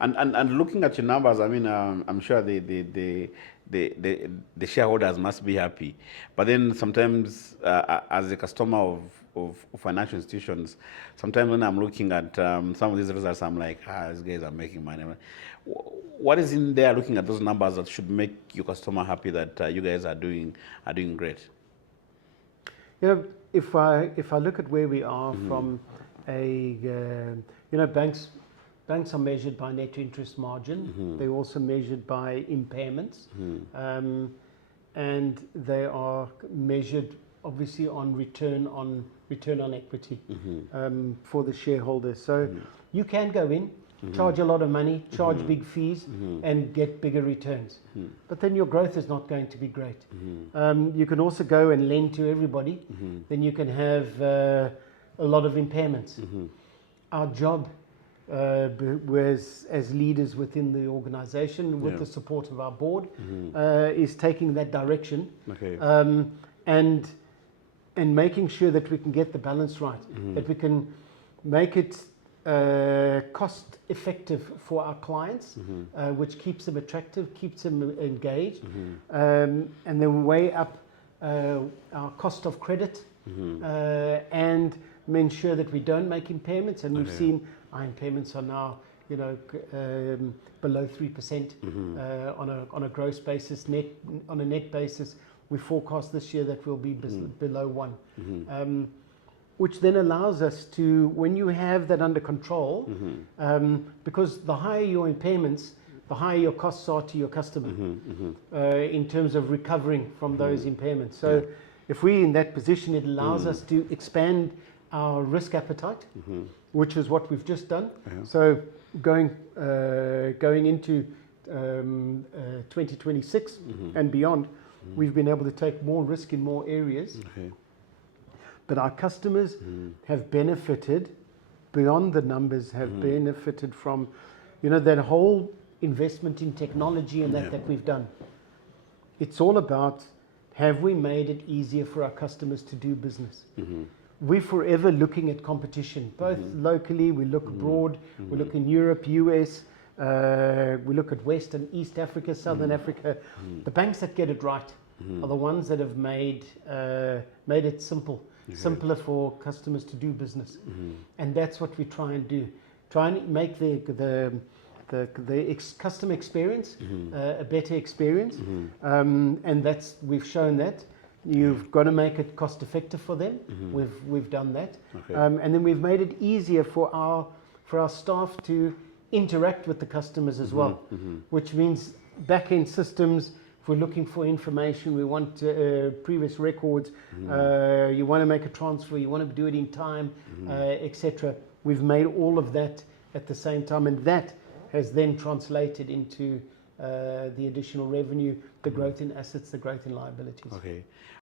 And looking at your numbers, I mean, I'm sure the shareholders must be happy. But then sometimes, as a customer of financial institutions, sometimes when I'm looking at some of these results, I'm like, these guys are making money. What is in there looking at those numbers that should make your customer happy that you guys are doing great? You know, if I look at where we are from a, banks are measured by net interest margin. They're also measured by impairments, and they are measured obviously on return on equity for the shareholders. So you can go in, charge a lot of money, charge big fees, and get bigger returns. But then your growth is not going to be great. You can also go and lend to everybody. Then you can have a lot of impairments. Our job was, as leaders within the organization, with the support of our board, is taking that direction, and making sure that we can get the balance right, that we can make it cost effective for our clients, which keeps them attractive, keeps them engaged, and then weigh up our cost of credit, and ensure that we don't make impairments. And we've seen our impairments are now, below 3% on a gross basis. On a net basis, we forecast this year that we'll be below 1. Which then allows us to, when you have that under control, because the higher your impairments, the higher your costs are to your customer, in terms of recovering from those impairments. So if we're in that position, it allows us to expand our risk appetite, which is what we've just done. So going into 2026 and beyond, we've been able to take more risk in more areas. But our customers have benefited, beyond the numbers, have benefited from, that whole investment in technology and that we've done. It's all about, have we made it easier for our customers to do business? We're forever looking at competition, both locally, we look abroad, we look in Europe, US, we look at West and East Africa, Southern Africa. The banks that get it right are the ones that have made it simpler for customers to do business. And that's what we try and do. Try and make the customer experience a better experience. And we've shown that. You've got to make it cost effective for them. We've done that. And then we've made it easier for our staff to interact with the customers as well, which means back-end systems. If we're looking for information, we want previous records, you want to make a transfer, you want to do it in time, etc. We've made all of that at the same time, and that has then translated into the additional revenue, the growth in assets, the growth in liabilities.